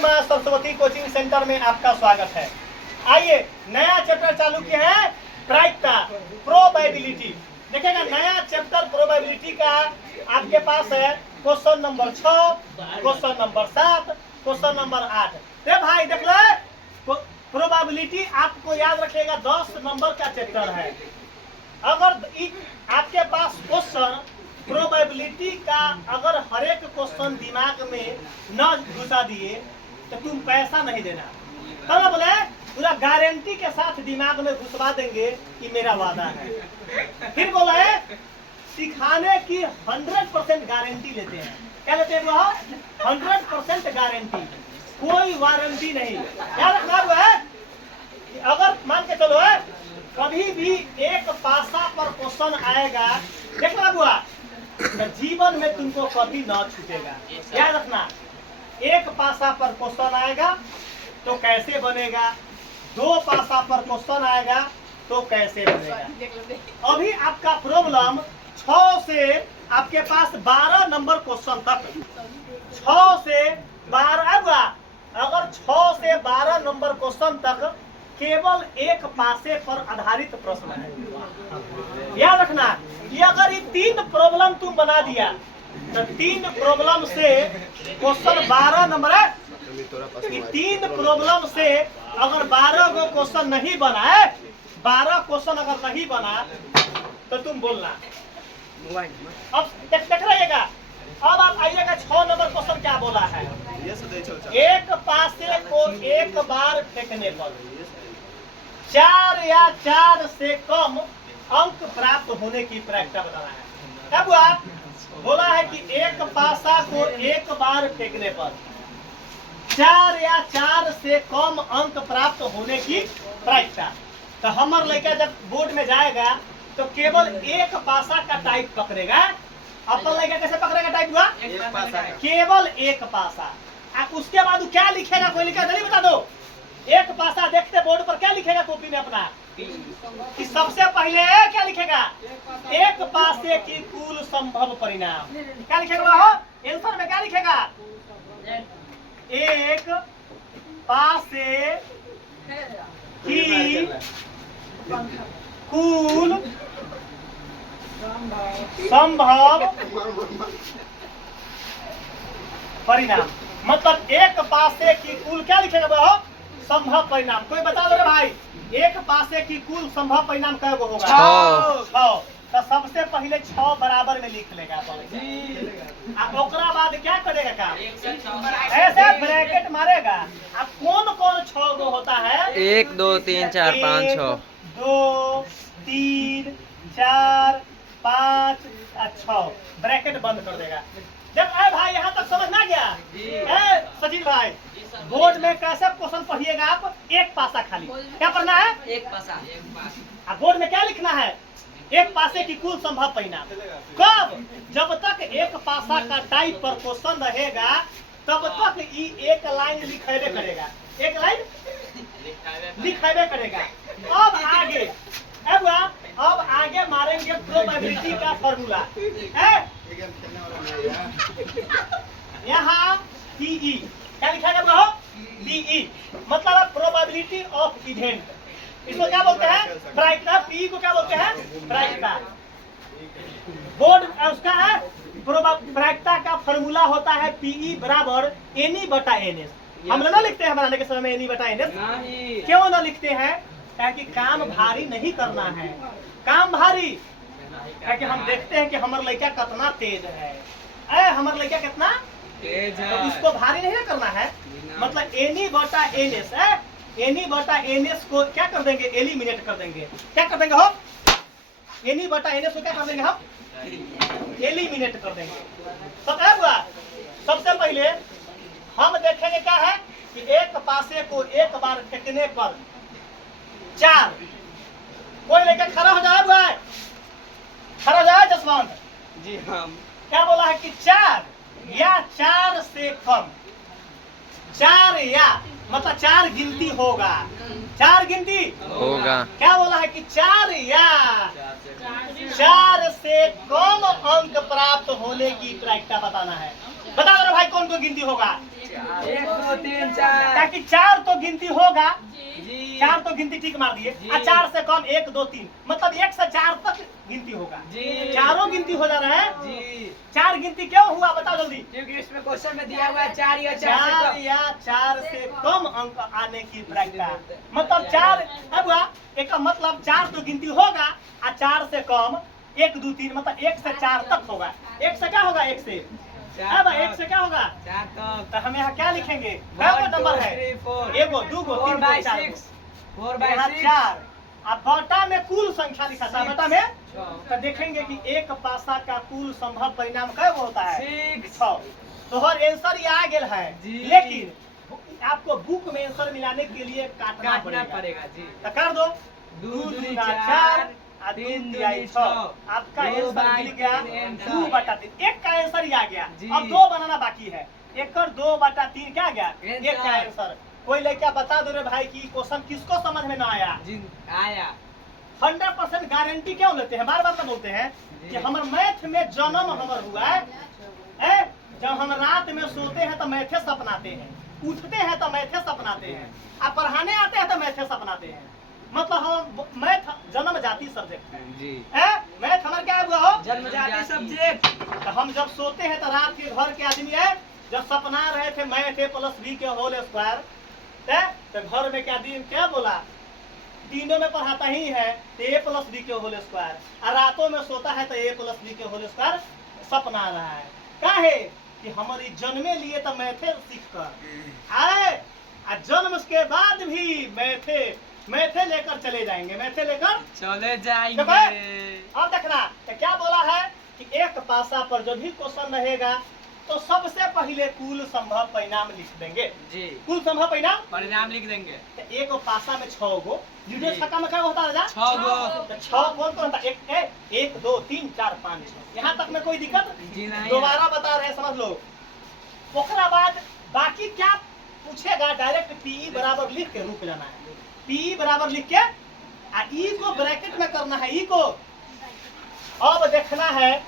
मां Saraswati coaching centre में आपका स्वागत है। आइए नया चैप्टर चालू किया है, प्रायिकता, प्रोबेबिलिटी। देखिएगा नया चैप्टर प्रोबेबिलिटी का आपके पास है question number 6, question number 7, question number 8। रे भाई देख लो, प्रोबेबिलिटी आपको याद रखिएगा 10 नंबर का चैप्टर है। अगर आपके पास क्वेश्चन प्रोबेबिलिटी का अगर हर एक क्वेश्चन दिमाग में न घुसा दिए तो तुम पैसा नहीं देना। तब बोले पूरा गारंटी के साथ दिमाग में घुसवा देंगे कि मेरा वादा है। फिर बोले सिखाने की 100% गारंटी लेते हैं। क्या लेते हैं वो? 100% गारंटी, कोई वारंटी नहीं। याद रखना हुआ है। अगर मान के चलो है कभी भी एक पासा पर क्वेश्चन आएगा, देखना हुआ तो जीवन में तुमको कभी न छूटेगा। याद रखना, एक पासा पर क्वेश्चन आएगा तो कैसे बनेगा, 2 पासा पर क्वेश्चन आएगा तो कैसे बनेगा। अभी आपका प्रॉब्लम 6 से आपके पास 12 नंबर क्वेश्चन तक, 6 से 12, अगर 6 से 12 नंबर क्वेश्चन तक केवल एक पासे पर आधारित प्रश्न है। याद रखना कि अगर ये 3 प्रॉब्लम तुम बना दिया तो 3 प्रॉब्लम से क्वेश्चन 12 नंबर है। 3 प्रॉब्लम से अगर 12 को क्वेश्चन नहीं बना है, 12 क्वेश्चन अगर नहीं बना तो तुम बोलना। अब देख रहिएगा। अब आप आइएगा 6 नंबर क्वेश्चन क्या बोला है। एक पासे को एक बार फेंकने पर 4 या 4 से कम अंक प्राप्त होने की प्रायिकता बताना है। क्या हुआ? बोला है कि एक पासा को एक बार फेंकने पर 4 या 4 से कम अंक प्राप्त होने की प्रायिकता। तो हमारा लड़का जब बोर्ड में जाएगा तो केवल एक पासा का टाइप पकड़ेगा। अपन लड़का कैसे पकड़ेगा टाइप हुआ? एक पासा, केवल एक पासा। उसके बाद क्या लिखेगा? कोई लिखा जल्दी बता दो। एक पासा देखते बोर्ड पर क्या लिखेगा कॉपी में अपना? कि सबसे पहले क्या लिखेगा? एक पासे की कुल संभव परिणाम। क्या लिखेगा हो? आंसर में क्या लिखेगा? एक पासे की कुल संभव परिणाम। मतलब एक पासे की कुल क्या लिखेगा हो? संभव परिणाम। कोई बता दो भाई, एक पासे की कुल संभव परिणाम कै गो होगा? 6। तो सबसे पहले 6 बराबर में लिख लेगा। ओकरा बाद क्या करेगा काम? ऐसे ब्रैकेट मारेगा। अब कौन कौन 6 गो होता है? 1 2 3 4 5 6 2 3 4 5 6 ब्रैकेट बंद कर देगा। जब भाई यहाँ तक समझ ना गया सचिन भाई, बोर्ड में कैसे क्वेश्चन पढ़िएगा आप? एक पासा खाली क्या पढ़ना है? एक पासा। बोर्ड में क्या लिखना है? एक पासे की कुल संभव परिणाम। कब? जब तक एक पासा का टाइप पर क्वेश्चन रहेगा तब तक ये एक लाइन लिखेबे करेगा। एक लाइन लिखेबे करेगा। अब आगे मारेंगे प्रोबेबिलिटी का फॉर्मूला। यहाँ पीई क्या लिखा गया? पीई मतलब प्रोबेबिलिटी ऑफ इवेंट। इसको क्या बोलते हैं? प्रायिकता। पीई को क्या बोलते हैं? प्रायिकता। बोर्ड उसका है प्रायिकता का फॉर्मूला होता है पीई बराबर एनी बटा एनएस। हम लोग ना लिखते हैं बनाने के समय में एनी बटा एनएस। क्यों ना लिखते हैं? ताकि काम भारी नहीं करना है। काम भारी ताकि हम देखते हैं कि हमारा लड़का कितना तेज है। हमारा लड़का कितना तेज है, तो उसको भारी नहीं करना है। मतलब एनी बटा एनएस है। एनी बटा एनएस को क्या कर देंगे? एलिमिनेट कर देंगे। क्या कर देंगे हो? एनी बटा एनएस को क्या कर देंगे हम? एलिमिनेट कर देंगे। पता हुआ? सबसे पहले हम देखेंगे क्या है कि एक पासे को एक बार फेंकने पर 4। कोई लेकर खड़ा हो जाए हुआ है, खड़ा हो जाए जसवंत जी। हम क्या बोला है कि 4 या 4 से कम। 4 या मतलब 4 गिनती होगा। 4 गिनती होगा। क्या बोला है कि 4 या 4 से कम अंक प्राप्त होने की प्रायिकता बताना है। बता दो भाई कौन तो गिनती होगा? 1 2 3 4 ताकि 4 तो गिनती होगा, जी 4 तो गिनती ठीक मार दिए। जी। 4 से कम 1 2 3 मतलब 1 से 4 तक गिनती होगा। जी। चारों गिनती हो जा रहा है। जी 4 गिनती क्यों हुआ बताओ जल्दी? क्योंकि इसमें क्वेश्चन में दिया हुआ है 4 या 4 से 4 कम। या 4 से कम अंक आने की प्रायिकता, मतलब 4 अब हुआ एक मतलब 4 तो गिनती होगा और 4 से कम 1 2 3 मतलब 1 से 4 तक होगा। 1 से क्या होगा? 1 से अब 1 से क्या होगा? 4 तक तो हम यहाँ क्या लिखेंगे? क्या नंबर है? 1 2 3 4 बाई 4 6 4 बाई 6 4। अब बटा में कुल संख्या लिखा था, बटा में 6 तो देखेंगे कि एक पासा का कुल संभव परिणाम क्या होता है? 6 6। तो हर आंसर ये आ गया है, जी। लेकिन आपको बुक में आंसर मिलाने के लिए काटना काटना पड़ेगा। पड़ेगा जी। तो कर दो 2 2 2 4 4 और 2 3 3 2 6 6 आपका दो आंसर बाई मिल गया तीन 2 बटा 3। एक का आंसर ही आ गया। जी। अब 2 बनाना बाकी है। एक और 2 बटा 3 क्या आ गया? आंसर। एक का आंसर। कोई लड़का बता दो रे भाई कि क्वेश्चन किसको समझ में ना आया? जी आया 100% गारंटी क्यों लेते हैं? बार बार तो बोलते हैं कि हमारे मैथ में जन्म हमार हुआ है। जब हम रात में सोते हैं तो मैथे सपनाते हैं, उठते हैं तो मैथे सपनाते हैं, अब पढ़ाने आते हैं तो मैथे सपनाते हैं। मतलब हम मैथ जन्म जाति सब्जेक्ट है। जी मैथ हमारे क्या हुआ हो? जन्मजाति सब्जेक्ट। तो हम जब सोते हैं तो रात के घर के आदमी है जब सपना रहे थे मैथ A+B के होल स्क्वायर, तो घर में क्या दिन क्या बोला? तीनों में पढ़ाता ही है तो A+B के होल स्क्वायर, और रातों में सोता है तो A+B के होल स्क्वायर सपना रहा है। क्या है कि हमारी जन्मे लिए तो मैथे सीख कर आए, और जन्म के बाद भी मैथे लेकर चले जाएंगे, मैथे लेकर चले जाएंगे। अब देखना तो क्या बोला है कि एक पासा पर जो भी क्वेश्चन रहेगा तो सबसे पहले कुल संभव परिणाम लिख देंगे। जी कुल संभव परिणाम लिख देंगे। तो एक पासा में 6 गो लीडर छक्का में क्या होता है? 6 गो। तो 6 कौन कौन होता है? 1 2 3 4 5 6। यहाँ तक में कोई दिक्कत? जी नहीं। दोबारा बता रहे हैं, समझ लो। ओकरा बाद बाकी क्या पूछेगा? डायरेक्ट पीई बराबर लिख के रुक जाना है। पीई बराबर लिख के ई को ब्रैकेट में करना है। ई को अब देखना है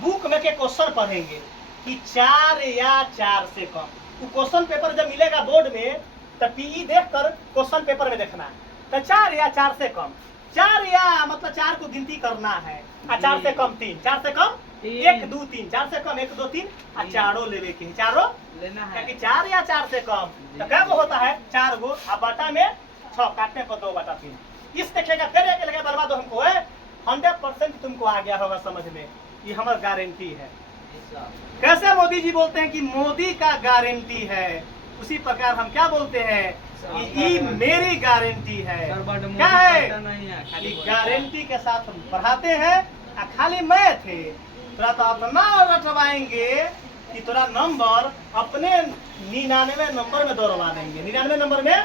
बुक में के क्वेश्चन पढ़ेंगे कि 4 या 4 से कम। वो क्वेश्चन पेपर जब मिलेगा बोर्ड में तो पीई देखकर क्वेश्चन पेपर में देखना है। तो 4 या 4 से कम, 4 या मतलब 4 को गिनती करना है, और 4 से कम 3, 4 से कम 1 2 3, 4 से कम 1 2 3, और चारों लेवे के चारों लेना है। क्योंकि 4 या 4 से कम तो क्या वो होता है? 4 गो, और बटा में 6 काटने पर 2 बटा 3। इस देखेगा फिर एक लगे बर्बाद हमको है। 100% तुमको आ गया होगा समझ में, ये हमारी गारंटी है। कैसे मोदी जी बोलते हैं कि मोदी का गारंटी है, उसी प्रकार हम क्या बोलते हैं कि ये मेरी गारंटी है। क्या है कि गारंटी के साथ हम पढ़ाते हैं। खाली मैं थे तोरा तो अपना रटवाएंगे कि तोरा नंबर अपने 99 नंबर में दौड़वा देंगे, 99 नंबर में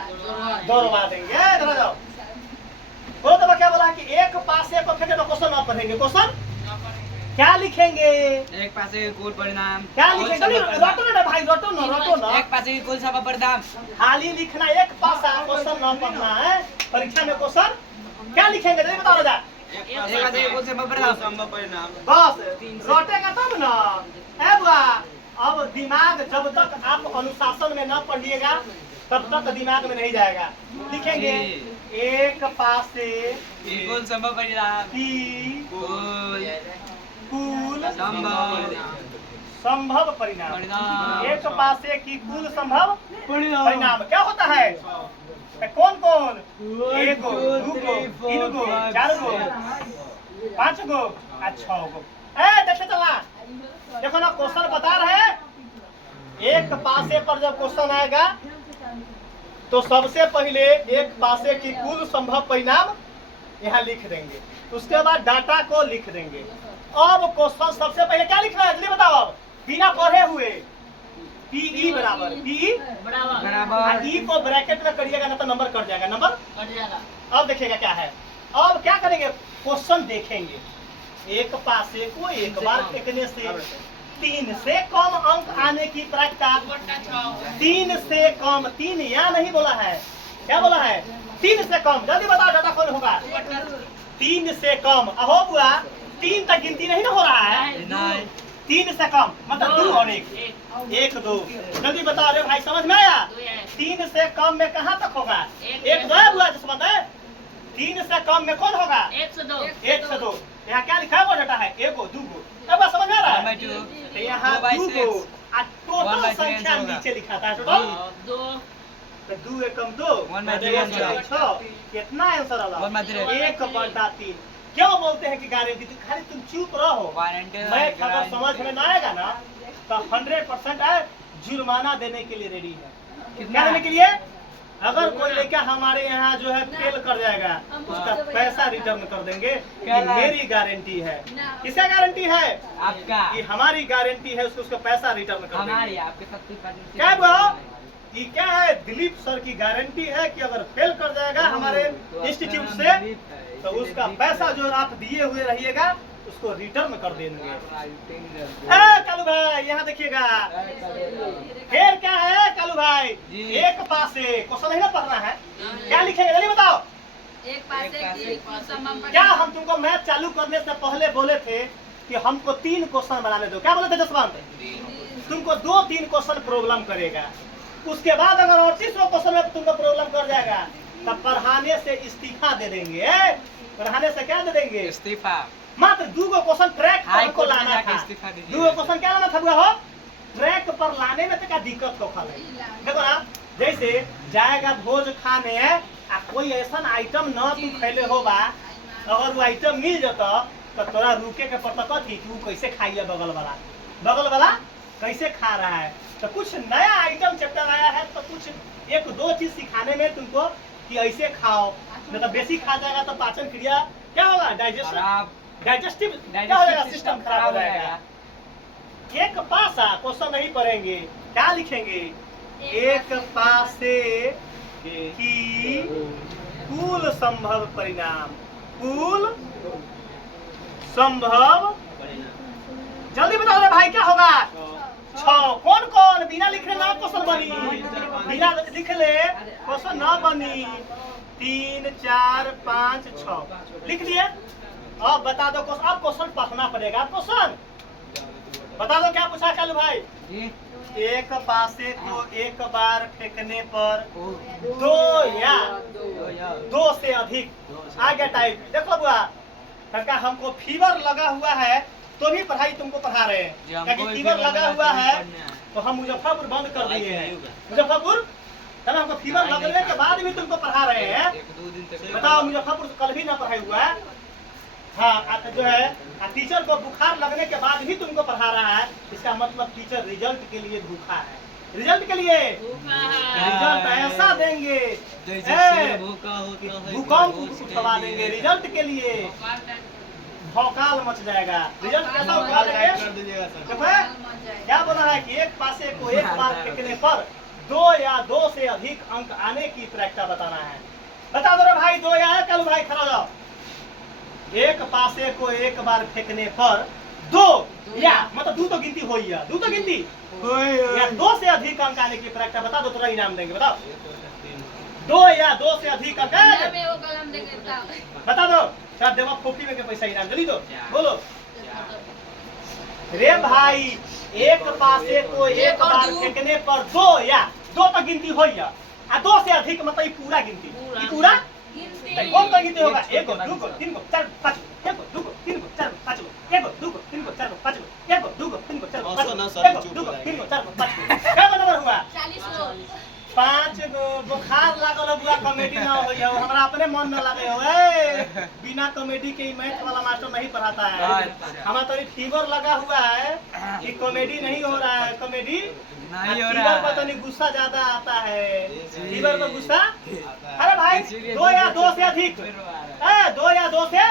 दौड़वा देंगे। इधर जाओ। वो तो क्या बोला कि एक पासे पर फेंके तो क्वेश्चन आप पढ़ेंगे। क्वेश्चन क्या लिखेंगे? एक पासे के कुल परिणाम। क्या लिखेंगे? रटो ना भाई, रटो ना। एक पासे के कुल संभव परिणाम। खाली लिखना, एक पासा क्वेश्चन ना पढ़ना है। परीक्षा में क्वेश्चन क्या लिखेंगे जल्दी बताओ राजा। एक पासे के कुल संभव परिणाम। बस रटेगा तब ना। है बुआ, अब दिमाग जब तक आप अनुशासन में न पढ़िएगा तब तक दिमाग में नहीं जाएगा। लिखेंगे एक पासे कुल संभव परिणाम की कुल संभव परिणाम। एक पासे की कुल संभव परिणाम क्या होता है? कौन कौन? 1 गो, 2 गो, 3 गो, 4 गो, 5 गो और 6 गो। देखे चला, देखो ना क्वेश्चन बता रहे हैं। एक पासे पर जब क्वेश्चन आएगा तो सबसे पहले एक पासे की कुल संभव परिणाम यहाँ लिख देंगे, उसके बाद डाटा को लिख देंगे। अब क्वेश्चन सबसे पहले क्या लिखना है जल्दी बताओ। अब बिना पढ़े हुए पीई बराबर बराबर ई को ब्रैकेट में करिएगा ना तो नंबर कट जाएगा, नंबर कट जाएगा। अब देखिएगा क्या है। अब क्या करेंगे? क्वेश्चन देखेंगे। एक पासे को एक बार फेंकने से 3 से कम अंक आने की प्रायिकता 3 से कम। 3 या नहीं बोला है, क्या बोला है? 3 से कम। जल्दी बताओ डाटा कौन होगा? 3 से कम। अहो बुआ 3 तक गिनती नहीं ना हो रहा है। 3 से कम मतलब 2 और 1 2 जल्दी बताओ रे भाई, समझ में आया? 3 से कम में कहाँ तक होगा? 1 2 हुआ जिसमें बताए। 3 से कम में कौन होगा? 1 से 2 1 से 2। यहाँ क्या लिखा है वो डाटा है? 1 2 अब बात समझ में आ रहा है? 1/2 तो यहाँ 2 और टोटल संख्या नीचे लिखा था टोटल 2 तो 2 एकम 2 6 कितना आंसर आला? 1/3। क्यों बोलते हैं कि गारंटी? तो खाली तुम चुप रहो। मैथ अगर समझ में ना आएगा ना तो 100% जुर्माना देने के लिए रेडी है। क्या देने के लिए? अगर कोई लड़का हमारे यहाँ जो है फेल कर जाएगा उसका पैसा रिटर्न कर देंगे। ये मेरी गारंटी है। किसका गारंटी है? आपका। ये हमारी गारंटी है। उसका पैसा रिटर्न कर हमारी देंगे। आपके सब क्या वो? ये क्या है? दिलीप सर की गारंटी है कि अगर फेल कर जाएगा हमारे इंस्टीट्यूट से तो उसका पैसा जो आप दिए हुए रहिएगा उसको रिटर्न कर देंगे। कालू भाई यहाँ देखिएगा फिर क्या है कालू भाई? एक पासे क्वेश्चन नहीं ना पढ़ना है। क्या लिखेंगे जल्दी बताओ। एक पासे क्या हम तुमको मैथ चालू करने से पहले बोले थे कि हमको 3 क्वेश्चन बनाने दो? क्या बोले थे जसवंत? तुमको 2-3 क्वेश्चन प्रॉब्लम करेगा। उसके बाद अगर 38वां क्वेश्चन में तुमको प्रॉब्लम कर जाएगा तब पढ़ाने से इस्तीफा दे देंगे। पढ़ाने से क्या दे देंगे? इस्तीफा। मात्र 2 क्वेश्चन ट्रैक पर को लाना था। 2 क्वेश्चन क्या लाना था बुआ हो? ट्रैक पर लाने में तो क्या दिक्कत तो खा देखो ना, जैसे जाएगा भोज खाने आ कोई ऐसा आइटम न तू खैले हो बा, अगर वो आइटम मिल जाता तो तोरा रुके के पता कथी तू कैसे खाइए? बगल वाला कैसे खा रहा है? तो कुछ नया आइटम चैप्टर आया है तो कुछ 1-2 चीज सिखाने में तुमको कि ऐसे खाओ, नहीं तो बेसी खा जाएगा तो पाचन क्रिया क्या होगा? डाइजेस्टिव क्या हो जाएगा? सिस्टम खराब हो जाएगा। एक पासा क्वेश्चन नहीं पढ़ेंगे। क्या लिखेंगे? एक पासे की कुल संभव परिणाम। कुल संभव जल्दी बताओ रे भाई क्या होगा? 6। कौन कौन बिना लिखले ना क्वेश्चन बनी? बिना लिखले क्वेश्चन ना बनी। 3 4 5 6 लिख दिए। अब बता दो क्वेश्चन। अब क्वेश्चन पढ़ना पड़ेगा। क्वेश्चन बता दो क्या पूछा कालू भाई? एक पासे को एक बार फेंकने पर 2 या 2 से अधिक आ गया टाइप। देखो बुआ काका हमको फीवर लगा हुआ है तो भी पढ़ाई तुमको पढ़ा रहे हैं। क्योंकि फीवर लगा हुआ है तो हम मुजफ्फरपुर बंद कर दिए हैं। मुजफ्फरपुर तब हमको फीवर लगने के बाद भी तुमको पढ़ा रहे हैं। बताओ मुजफ्फरपुर कल भी ना पढ़ाई हुआ है। हाँ जो है टीचर को बुखार लगने के बाद भी तुमको पढ़ा रहा है। इसका मतलब टीचर रिजल्ट के लिए भूखा है। रिजल्ट के लिए रिजल्ट ऐसा देंगे भूकंप उठवा देंगे। रिजल्ट के लिए भौकाल मच जाएगा। रिजल्ट कैसा उठवा देंगे? क्या बोला है कि एक पासे को एक बार फेंकने पर 2 या 2 से अधिक अंक आने की प्रक्रिया बताना है। बता दो रे भाई 2 या कल भाई खड़ा जाओ। एक पासे को एक बार फेंकने पर 2 या मतलब 2 तो गिनती हो ही है। 2 तो गिनती या 2 से अधिक अंक आने की प्रक्रिया बता दो, थोड़ा इनाम देंगे। बताओ 2 या 2 से अधिक अंक बता दो। क्या देवा फोफी में के पैसा इनाम जल्दी दो बोलो रे भाई। एक पासे को एक बार फेंकने पर 2 या 2 तो गिनती हो ही है। 2 से अधिक मतलब पूरा गिनती। पूरा कौन सा गिनती होगा? 1 2 3 4 5 1 2 3 4 5 1 2 3 4 5 1 2 3 4 5 1 2 3 4 5 क्या नंबर हुआ? 5 बुखार लागल बुआ कॉमेडी ना हो जाओ। हमरा अपने मन न लगे हो। बिना कॉमेडी के मैथ वाला मास्टर नहीं पढ़ाता है। हमारा तो फीवर लगा हुआ है कि कॉमेडी नहीं हो रहा है। कॉमेडी नहीं हो रहा है। पता नहीं गुस्सा ज्यादा आता है। फीवर में गुस्सा। अरे भाई 2 या 2 से अधिक 2 या 2 से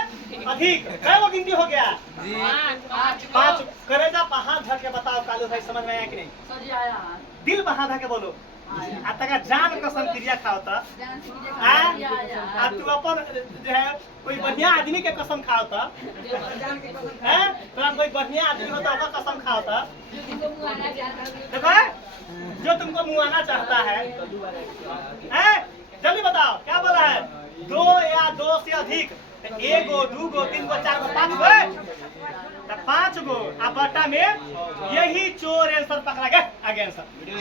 अधिक क्या वो गिनती हो गया? 5 करेजा पहाड़ धर के बताओ कालू भाई समझ में आया कि नहीं? दिल पहाड़ धर के बोलो। तक जान कसम क्रिया खाओ तू अपन जो है कोई बढ़िया आदमी के कसम खाओ तो कोई बढ़िया आदमी होता है कसम खाओ तो देखो जो तुमको मुआना चाहता है। जल्दी बताओ क्या बोला है? 2 या 2 से अधिक 1 2 3 4 5 5 गो आ बट्टा में यही चोर आंसर पकड़ा गया। आगे आंसर